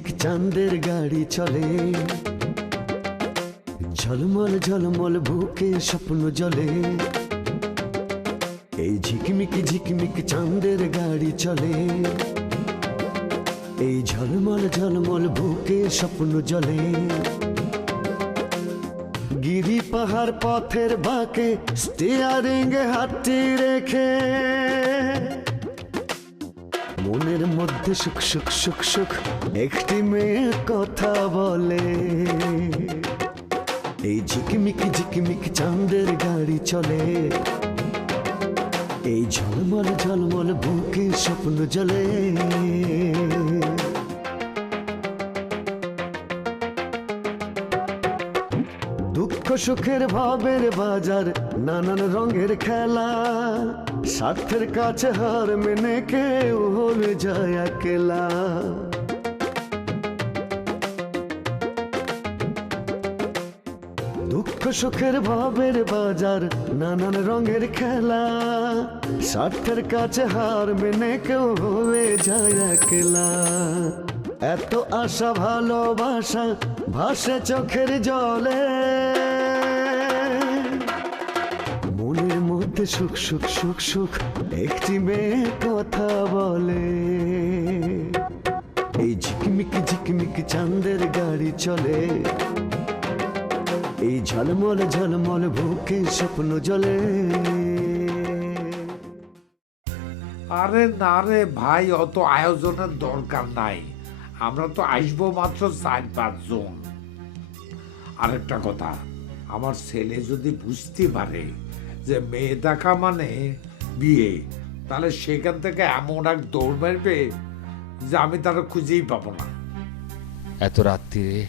ঝিকমিক চাঁদের গাড়ি চলে, ঝলমল ঝলমল বুকে স্বপ্ন জলে। এই ঝিকমিক ঝিকমিক চাঁদের গাড়ি চলে, এই ঝলমল ঝলমল বুকে স্বপ্ন জলে। গিরি পাহাড় পথের বাঁকে স্টিয়ারিং হাতটি রেখে মনের মধ্যে সুখ সুখ সুখ সুখ একটি মেয়ে কথা বলে। এই ঝিকমিক ঝিকমিক চাঁদের গাড়ি চলে, এই ঝলমল ঝলমল বুকে স্বপ্ন জলে। দুঃখ সুখের ভাবের বাজার, নানান রঙের খেলা, স্বার্থের কাছে হার মেনে কেউ হয়ে যায় একলা। দুঃখ সুখের ভাবের বাজার, নানান রঙের খেলা, স্বার্থের কাছে হার মেনে কেউ হয়ে যায় একলা। এত আশা ভালোবাসা ভাসে চোখের জলে, মনের মধ্যে সুখ সুখ সুখ সুখ একটি মেয়ে কথা বলে। এই ঝিকমিক ঝিকমিক চাঁদের গাড়ি চলে, এই ঝলমল ঝলমল বুকে স্বপ্ন জলে। আরে না রে ভাই, অত আয়োজনের দরকার নাই, আমরা তো আসবো মাত্র 4-5 জন। আরেকটা কথা, আমার ছেলে যদি বুঝতে পারে যে মেয়ে দেখা মানে বিয়ে, তাহলে সেখান থেকে এমন এক দৌড় মারবে যে আমি তারা খুঁজেই পাবো না। এত রাত্রিরে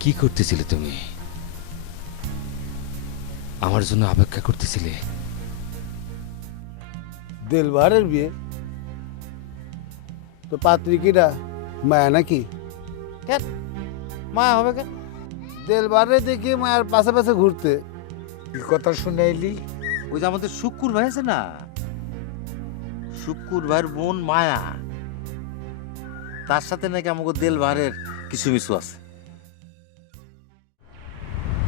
কি করতেছিলে তুমি? আমার জন্য অপেক্ষা করতেছিলে? দিলবারের বিয়ে তো পাত্রিকিরা মায়া নাকি? কেন মায়া হবে কেন? দিলবারে দেখি মায়ের পাশে পাশে ঘুরতে। কি কথা শুনে এলি? ওই যে আমাদের শুক্কুর ভাই আছে না, শুক্কুর ভাইয়ের বোন মায়া, তার সাথে নাকি আমাকে দিলবারের কিছু মিছু আছে।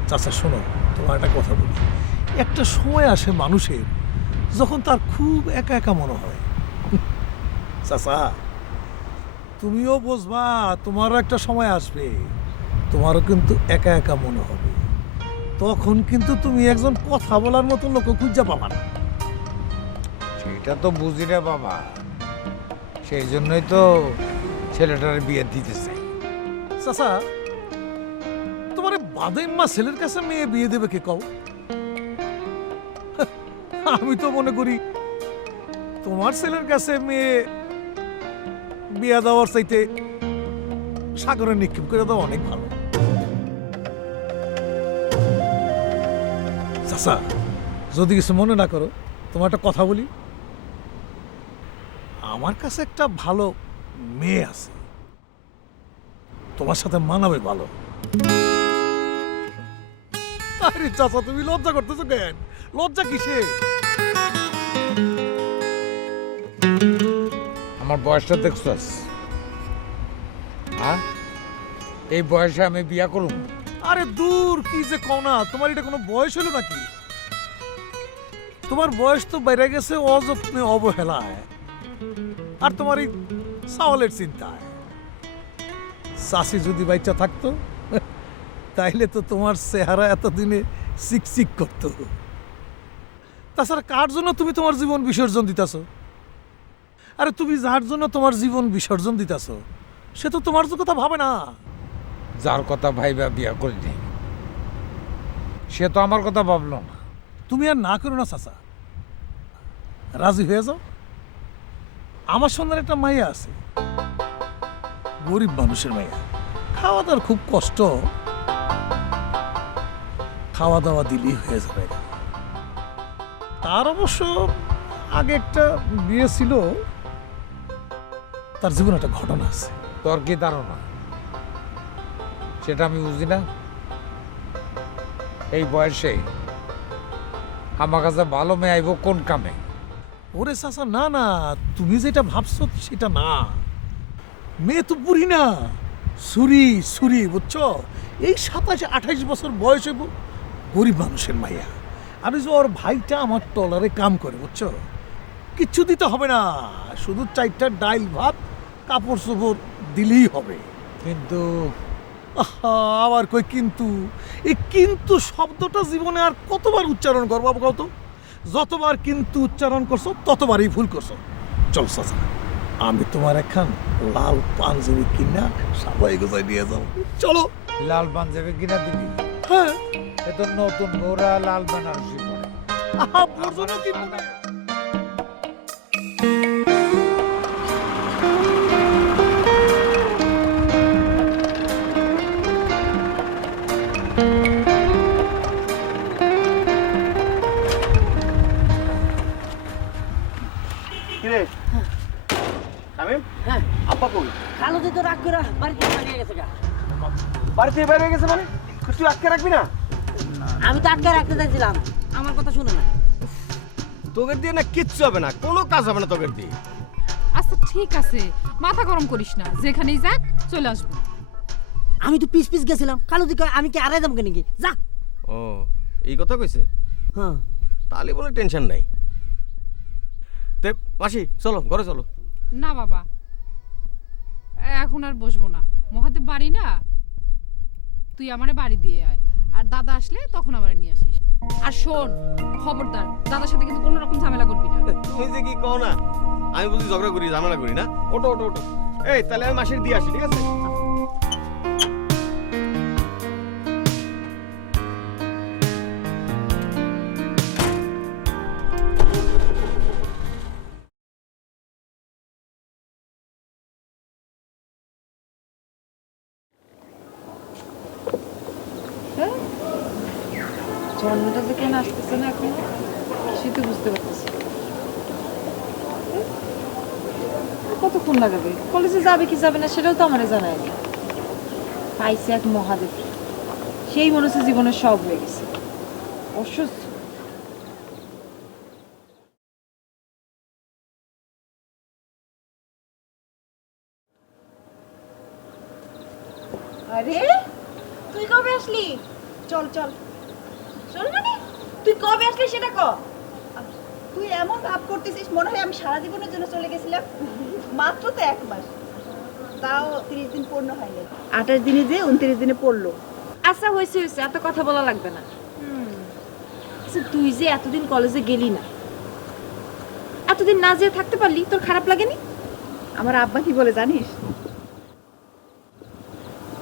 চাচা শোনো, তোমার একটা কথা বলি। একটা সময় আসে মানুষের যখন তার খুব একা একা মনে হয়। চাচা তুমিও বুঝবা, তোমারও একটা সময় আসবে, তোমারও কিন্তু একা একা মনে হবে। তখন কিন্তু তুমি একজন কথা বলার মতো লোক খুঁজে পাবা না। সেটা তো বুঝি রে বাবা, সেই জন্যই তো ছেলেটার বিয়ে দিতে চাই। চাচা তোমার বাদেম্মা ছেলের কাছে মেয়ে বিয়ে দেবে কে কও? আমি তো মনে করি তোমার ছেলের কাছে মেয়ে বিয়ে দেওয়ার চাইতে সাগরে নিক্ষেপ করে দেওয়া অনেক ভালো। চাচা যদি কিছু মনে না করো, তোমার একটা কথা বলি। আমার কাছে একটা ভালো মেয়ে আছে, তোমার সাথে মানাবে ভালো। আরে চাচা তুমি লজ্জা করতেছো কেন? লজ্জা কিসে? আমার বয়সটা দেখছস? হ্যাঁ, এই বয়সে আমি বিয়া করব? আরে দূর, কি যে কও না, তোমার এটা কোনো বয়স হলো নাকি? তোমার বয়স তো বেড়ে গেছে অযত্নে অবহেলায়, আর তোমার এই চাওয়ালের চিন্তায়। চাষি যদি বাচ্চা থাকতো তাইলে তো তোমার চেহারা এতদিনে চিকচিক করতো। তাছাড়া কার জন্য তুমি তোমার জীবন বিসর্জন দিতেছ? আরে তুমি যার জন্য তোমার জীবন বিসর্জন দিতেছ সে তো তোমার কথা ভাবে না। যার কথা ভাইবা বিয়া করিনি সে তো আমার কথা ভাবলো না। তুমি আর না করো না চাচা, রাজি হয়ে যাও। আমার সন্ধ্যার একটা মাইয়া আছে, গরিব মানুষের মাইয়া, খাওয়া দাওয়ার খুব কষ্ট, খাওয়া দাওয়া দিলেই হয়ে যাবে। তার অবশ্য আগে একটা বিয়ে ছিল, তার জীবনে একটা ঘটনা আছে। তোর কি ধারণা সেটা আমি বুঝি না? এই বয়সে আমার কাছে ভালো মেয়ে আইব কোন কামে? ওরে চাচা না না, তুমি যেটা ভাবছো সেটা না। মেয়ে তো বুড়ি না, সুরি সুরি, বুঝছো? এই 27-28 বছর বয়সে গরিব মানুষের মাইয়া। আর ওই যে ওর ভাইটা আমার টলারে কাম করে, বুঝছো? কিচ্ছু দিতে হবে না, শুধু 4টা ডাইল ভাত কাপড় চোপড় দিলেই হবে। কিন্তু আহা, আবার কই কিন্তু, এই কিন্তু শব্দটা জীবনে আর কতবার উচ্চারণ করবো কত? যতবার কিন্তু উচ্চারণ করছো ততবারই ভুল করছো। চল চাচা, আমি তোমার একখান লাল পাঞ্জাবি কিনা সবাই গোছাই নিয়ে যাও, চলো। লাল পাঞ্জাবি কিনা দিবি? হ্যাঁ, এ তো নতুন বউরা লাল বেনারসি পরে। আহা, বোঝো কিন্তু না। হ্যাঁ আব্বা কই? খালো তো রাগ করে বাড়িতে পালিয়ে গেছে গা। বাড়িতে বাইরে গেছে মানে? তুই আটকে রাখবি না? আমি তো আটকে রাখতে চাইছিলাম, আমার কথা শুনে না। তোদের দিয়ে না কিচ্ছু হবে না, কোনো কাজ হবে না তোদের দিয়ে। আচ্ছা ঠিক আছে, মাথা গরম করিস না, যেখানেই যাক চলে আসবো। আমি তো পিস পিস গেছিলাম, খালো দিকে আমি কি আড়াই যাবো নাকি? যা। ও এই কথা কইছে? হ্যাঁ তাহলে কোনো টেনশন নাই। তে মাসি চলো ঘরে চলো। না বাবা, এখন আর বসবো না, মহাদেব বাড়ি না, তুই আমারে বাড়ি দিয়ে আয়, আর দাদা আসলে তখন আমারে নিয়ে আসিস। আর শোন খবরদার, দাদার সাথে কিন্তু কোনো রকম ঝামেলা করবি না। তুমি যে কি কও না, আমি বলছি ঝগড়া করি ঝামেলা করি না। ওটো ওটো ওটো, এই তাহলে আমি মাসির দিয়ে আসি, ঠিক আছে? ঝর্ণাটা যে কেন আসতেছে না এখন সেটা তো বুঝতে পারতেছি। কতক্ষণ লাগাবে? কলেজে যাবে কি যাবে না সেটাও তো আমারে জানায় না। পাইছে এক মহাদেব, সেই মনে হচ্ছে জীবনের সব হয়ে গেছে। অসুস্থ। আরে তুই কবে আসলি? চল চল চল, মানে তুই কবে আসলি সেটা ক। তুই এমন ভাব করতেছিস মনে হয় আমি সারা জীবনের জন্য চলে গেছিলাম। মাত্র তো 1 মাস, তাও 30 দিন পূর্ণ হয়নি। 28 দিনে যে 29 দিনে পড়লো। আচ্ছা হয়েছে হয়েছে, এত কথা বলা লাগবে না। আচ্ছা তুই যে এতদিন কলেজে গেলি না, এতদিন না যেয়ে থাকতে পারলি, তোর খারাপ লাগেনি? আমার আব্বা কি বলে জানিস?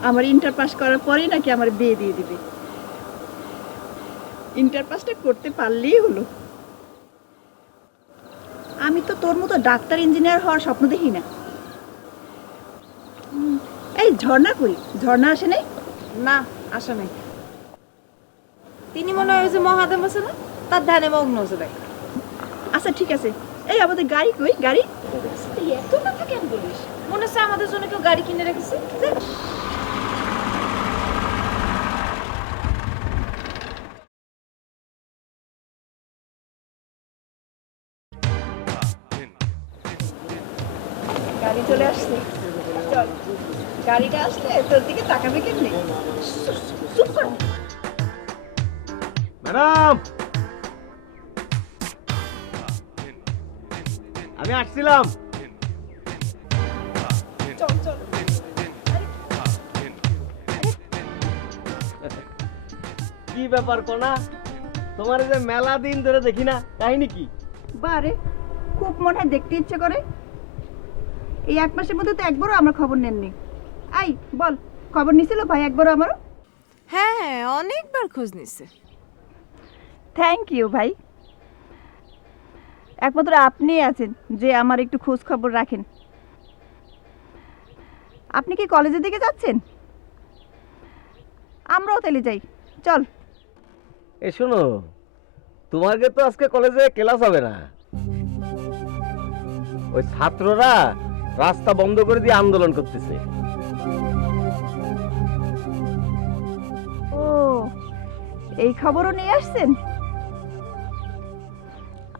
আমার ইন্টার পাস করার পরেই নাকি আমার বিয়ে দিয়ে দিবে। ইন্টার পাসটা করতে পারলেই হলো। আমি তো তোর মতো ডাক্তার ইঞ্জিনিয়ার হওয়ার স্বপ্ন দেখি না। এই ঝর্ণা কই? ঝর্ণা আসে নাই? না আসা নাই। তিনি মনে হয় ওই যে মহাদেব আছে না, তার ধ্যানে মগ্ন হচ্ছে দেখ। আচ্ছা ঠিক আছে, এই আমাদের গাড়ি কই? গাড়ি এত কথা কেন বলিস? মনে হচ্ছে আমাদের জন্য কেউ গাড়ি কিনে রেখেছে। গাড়ি চলে আসছে, চল। গাড়িটা আসলে তোর দিকে তাকাবে কেমনে? চুপ কর। ম্যাডাম আমি আসছিলাম। চল চল। কি ব্যাপার কোনা, তোমার যে মেলা দিন ধরে দেখি না, কাহিনী কি? বারে খুব মনে হয় দেখতে ইচ্ছে করে। এই 1 মাসের মধ্যে তো একবারও আমার খবর নেননি। আই বল, খবর নিছিল ভাই একবারও আমারও? হ্যাঁ হ্যাঁ, অনেকবার খোঁজ নিছে। থ্যাংক ইউ ভাই। একমাত্র আপনিই আছেন যে আমার একটু খোঁজ খবর রাখেন। আপনি কি কলেজের দিকে যাচ্ছেন? আমরাও তাহলে যাই, চল। এ শোনো, তোমাকে তো আজকে কলেজে ক্লাস হবে না। ওই ছাত্ররা রাস্তা বন্ধ করে দিয়ে আন্দোলন করতেছে। ও, এই খবরও নিয়ে আসছেন?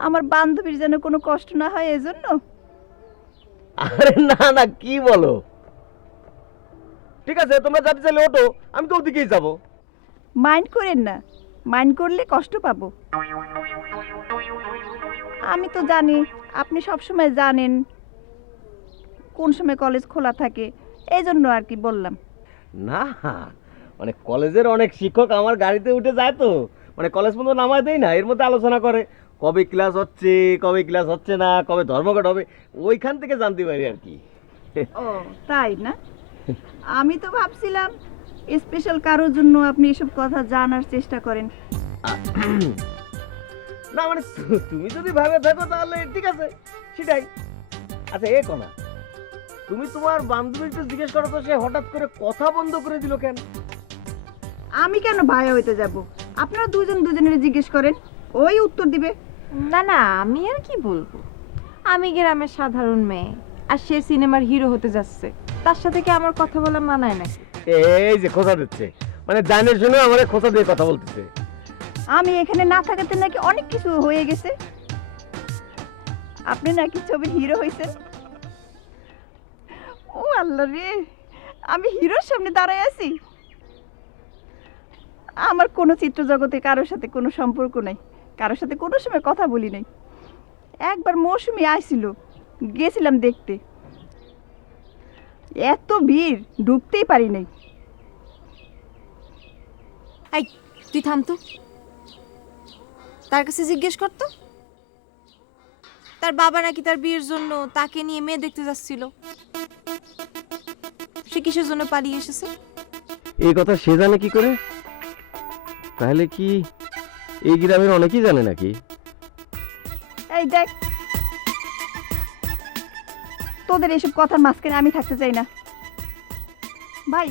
আমার বান্ধবীর যেন কোনো কষ্ট না হয় এজন্য। আরে না না, কি বলো, ঠিক আছে তোমরা যাতে চাইলে ওঠো, আমি তো ওদিকেই যাবো। মাইন্ড করেন না, মাইন্ড করলে কষ্ট পাবো। আমি তো জানি আপনি সব সময় জানেন কোন সময় কলেজ খোলা থাকে, এই জন্য আর কি বললাম। না মানে কলেজের অনেক শিক্ষক আমার গাড়িতে উঠে যায় তো, মানে কলেজ পর্যন্ত নামায় দেয় না, এর মধ্যে আলোচনা করে কবে ক্লাস হচ্ছে কবে ক্লাস হচ্ছে না, কবে ধর্মঘট হবে, ওইখান থেকে জানতে পারি আর কি। ও তাই না? আমি তো ভাবছিলাম স্পেশাল কারোর জন্য আপনি এসব কথা জানার চেষ্টা করেন। না মানে তুমি যদি ভাবে থাকো তাহলে ঠিক আছে, সেটাই। আচ্ছা এ কোনা, তুমি তোমার বান্ধবীকে জিজ্ঞেস করো তো সে হঠাৎ করে কথা বন্ধ করে দিল কেন? আমি কেন ভাইয়া হইতে যাব? আপনারা দুজন দুজনের জিজ্ঞেস করেন, ওই উত্তর দিবে। না না, আমি আর কি বলবো, আমি গ্রামের সাধারণ মেয়ে আর সে সিনেমার হিরো হতে যাচ্ছে, তার সাথে কি আমার কথা বলা মানায় নাকি? এই যে খোঁচা দিচ্ছে, মানে জানে শুনে আমার খোঁচা দিয়ে কথা বলতেছে। আমি এখানে না থাকাতে নাকি অনেক কিছু হয়ে গেছে। আপনি নাকি ছবির হিরো হয়েছেন। ও আল্লাহ রে, আমি হিরোর সামনে দাঁড়ায় আছি। আমার কোনো চিত্র জগতে কারোর সাথে কোনো সম্পর্ক নাই, কারোর সাথে কোনো সময় কথা বলি নাই। একবার মৌসুমি আইছিল, গেছিলাম দেখতে, এত ভিড় ঢুকতেই পারি নাই। এই তুই থাম তো, তার কাছে জিজ্ঞেস করতো তার বাবা নাকি তার বিয়ের জন্য তাকে নিয়ে মেয়ে দেখতে যাচ্ছিল, সে কিসের জন্য পালিয়ে এসেছে? এই কথা সে জানে কি করে? তাহলে কি এই গ্রামের অনেকেই জানে নাকি? এই দেখ, তোদের এসব কথার মাঝখানে আমি থাকতে চাই না। ভাই,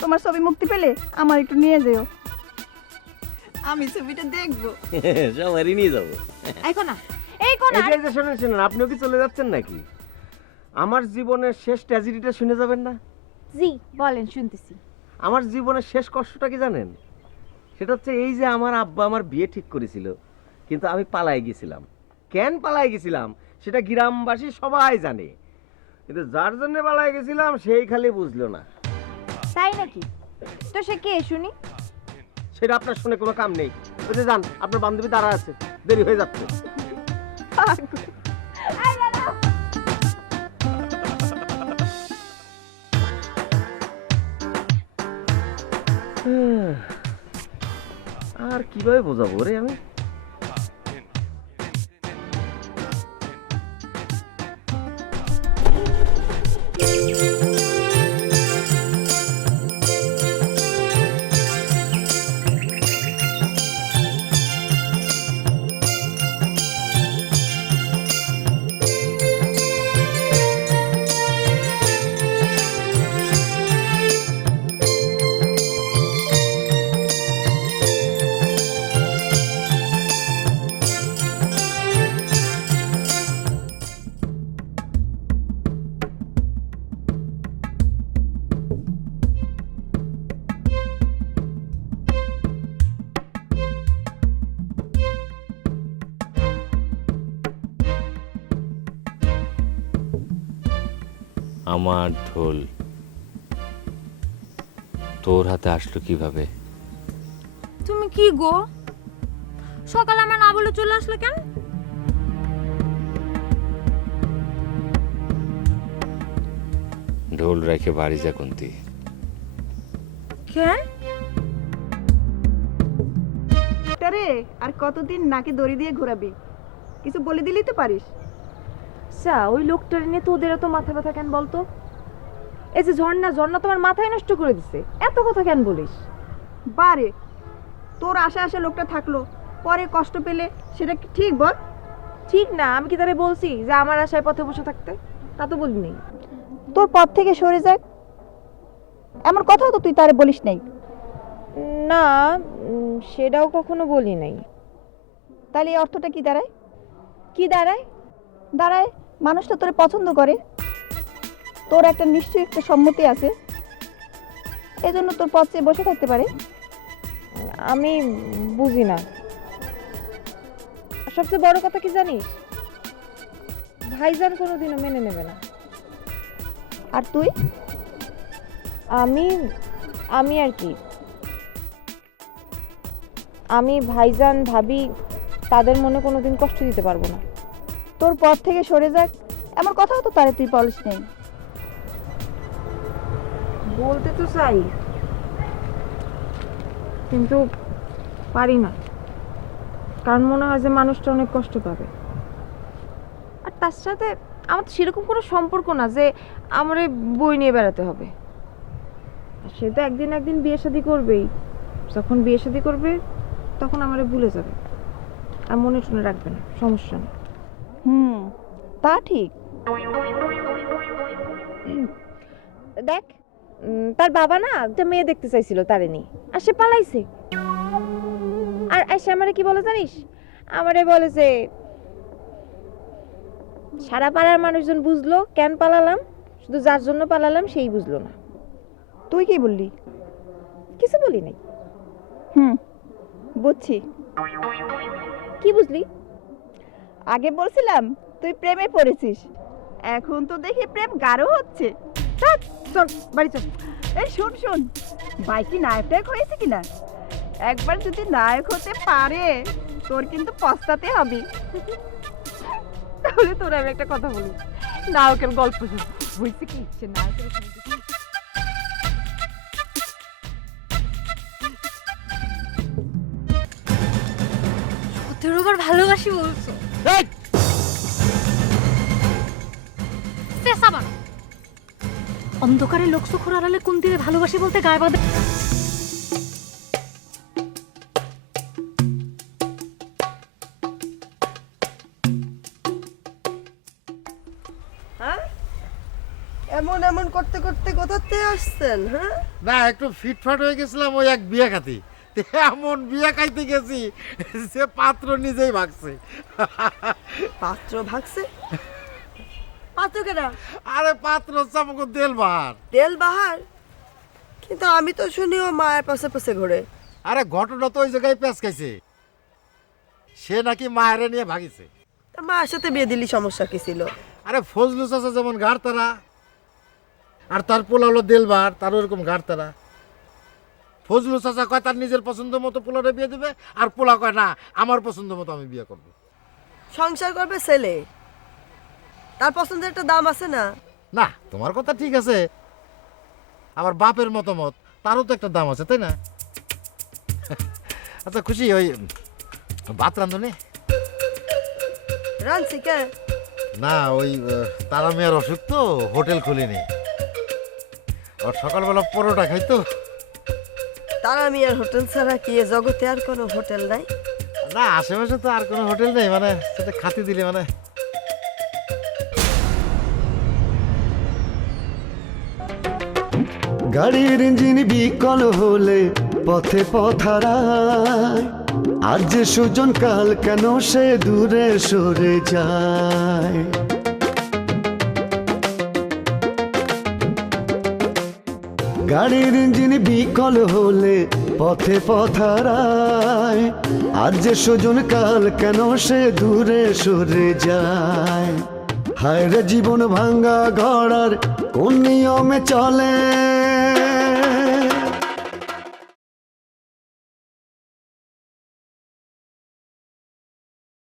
তোমার ছবি মুক্তি পেলে আমার একটু নিয়ে যেও, আমি ছবিটা দেখবো। সবারই নিয়ে যাবো। এই কোনা, এই কোনা, এই যে শুনুন শুনুন, আপনিও কি চলে যাচ্ছেন নাকি? আমার জীবনের শেষ ট্র্যাজেডিটা শুনে যাবেন না? জি বলেন, শুনতেছি। আমার জীবনের শেষ কষ্টটা কি জানেন? সেটা হচ্ছে এই যে আমার আব্বা আমার বিয়ে ঠিক করেছিল, কিন্তু আমি পালাই গেছিলাম। কেন পালাই গেছিলাম সেটা গ্রামবাসী সবাই জানে, কিন্তু যার জন্য পালাই গেছিলাম সেই খালি বুঝলো না। তাই নাকি? তো সে কে শুনি? সেটা আপনার শুনে কোনো কাম নেই। বুঝে যান, আপনার বান্ধবী দাঁড়া আছে, দেরি হয়ে যাচ্ছে। আর কিভাবে বোঝাবো রে আমি? আমার ঢোল তোর হাতে আসলো কিভাবে? তুমি কি গো, সকালে আমার না বলে চলে আসলে কেন? ঢোল রেখে বাড়ি যা কুন্তি। কেন? রে, আর কতদিন নাকে দড়ি দিয়ে ঘোরাবি? কিছু বলে দিলি তো পারিস। ওই লোকটার নিয়ে তোদের এত মাথা ব্যথা কেন বলতো? এই যে ঝর্ণা, ঝর্ণা তোমার মাথায় নষ্ট করে দিছে, এত কথা কেন বলিস? বারে, তোর আশা আশা লোকটা থাকলো, পরে কষ্ট পেলে সেটা কি ঠিক বল? ঠিক না, আমি কি তারে বলছি যে আমার আশায় পথে বসে থাকতে? তা তো বলি নাই। তোর পথ থেকে সরে যাক এমন কথাও তো তুই তারে বলিস নাই। না, সেটাও কখনো বলি নাই। তাহলে এই অর্থটা কি দাঁড়ায়? কি দাঁড়ায়? দাঁড়ায় মানুষটা তোরে পছন্দ করে, তোর একটা নিশ্চয়ই একটা সম্মতি আছে, এজন্য তোর পথ চেয়ে বসে থাকতে পারে। আমি বুঝি না। সবচেয়ে বড় কথা কি জানিস, ভাইজান কোনোদিনও মেনে নেবে না। আর তুই আমি আর কি, আমি ভাইজান ভাবি তাদের মনে কোনোদিন কষ্ট দিতে পারবো না। তোর পথ থেকে সরে যাক এমন কথাও তো তারে তুই বলিস নেই। বলতে তো চাই, কিন্তু পারি না, কারণ মনে হয় যে মানুষটা অনেক কষ্ট পাবে। আর তার সাথে আমার তো সেরকম কোনো সম্পর্ক না যে আমার এই বই নিয়ে বেড়াতে হবে। আর সে তো একদিন একদিন বিয়ে শাদী করবেই, যখন বিয়ে শাদী করবে তখন আমারে ভুলে যাবে আর মনে টনে রাখবে না, সমস্যা নেই। তা ঠিক। দেখ, তার বাবা না একটা মেয়ে দেখতে চাইছিল তারে নিয়ে, আর সে পালাইছে। আর সে আমারে কি বলে জানিস? আমারে বলে যে সারা পাড়ার মানুষজন বুঝলো কেন পালালাম, শুধু যার জন্য পালালাম সেই বুঝলো না। তুই কি বললি? কিছু বলি নাই। বুঝছি। কি বুঝলি? আগে বলছিলাম তুই প্রেমে পড়েছিস, এখন তো দেখি প্রেম গাঢ় হচ্ছে। চল বাড়ি চল। এই শোন শোন, ভাই কি নায়ক টায়ক হয়েছে কিনা? একবার যদি নায়ক হতে পারে তোর কিন্তু পস্তাতে হবে। তাহলে তোর আমি একটা কথা বলি, নায়কের গল্প হয়েছে কি, সে নায়কের তোর আবার ভালোবাসি বলছো? অন্ধকারে লোক চোখের আড়ালে কোন দিনে ভালোবাসি বলতে গায়ে বাঁধে। এমন এমন করতে করতে কোথাতে আসছেন? হ্যাঁ না, একটু ফিটফাট হয়ে গেছিলাম ওই এক বিয়ে খাতি। এমন বিয়ে খাইতে গেছি সে পাত্র নিজেই ভাগছে। পাত্র ভাগছে? পাত্র কেনা? আরে পাত্র হচ্ছে আমাকে দেলবাহার। তেল বাহার? কিন্তু আমি তো শুনি ও মায়ের পাশে পাশে ঘুরে। আরে ঘটনা তো ওই জায়গায় পেঁচ খাইছে, সে নাকি মায়ের নিয়ে ভাগিছে। তা মায়ের সাথে বিয়ে দিলি সমস্যা কি ছিল? আরে ফজলু চাচা যেমন গাড়তারা, আর তার পোলা হলো দেলবার, তার ওরকম গাড়তারা। ফজলু চাচা কয় তার নিজের পছন্দ মতো পোলারে বিয়ে দেবে, আর পোলা কয় না আমার পছন্দ মতো আমি বিয়ে করবো। সংসার করবে ছেলে, তার পছন্দের একটা দাম আছে না? না, তোমার কথা ঠিক আছে, আবার বাপের মতামত তারও তো একটা দাম আছে, তাই না? আচ্ছা খুশি, ওই ভাত রান্ধনে? রানছি কে? না, ওই তারা মেয়ের অসুখ তো, হোটেল খুলিনি। আর সকালবেলা পরোটা খাইতো। তারা মিয়ার হোটেল ছাড়া কি এ জগতে আর কোনো হোটেল নাই? না, আশেপাশে তো আর কোনো হোটেল নেই, মানে সেটা খাতি দিলে মানে। গাড়ির ইঞ্জিন বিকল হলে পথে পথারায়, আজ যে সুজন কাল কেন সে দূরে সরে যায়। গাড়ির ইঞ্জিন বিকল হলে পথে পথারায়, আজ যে সুজন কাল কেন সে দূরে সরে যায়। হায় রে জীবন ভাঙ্গা গড়ার কোন নিয়মে চলে,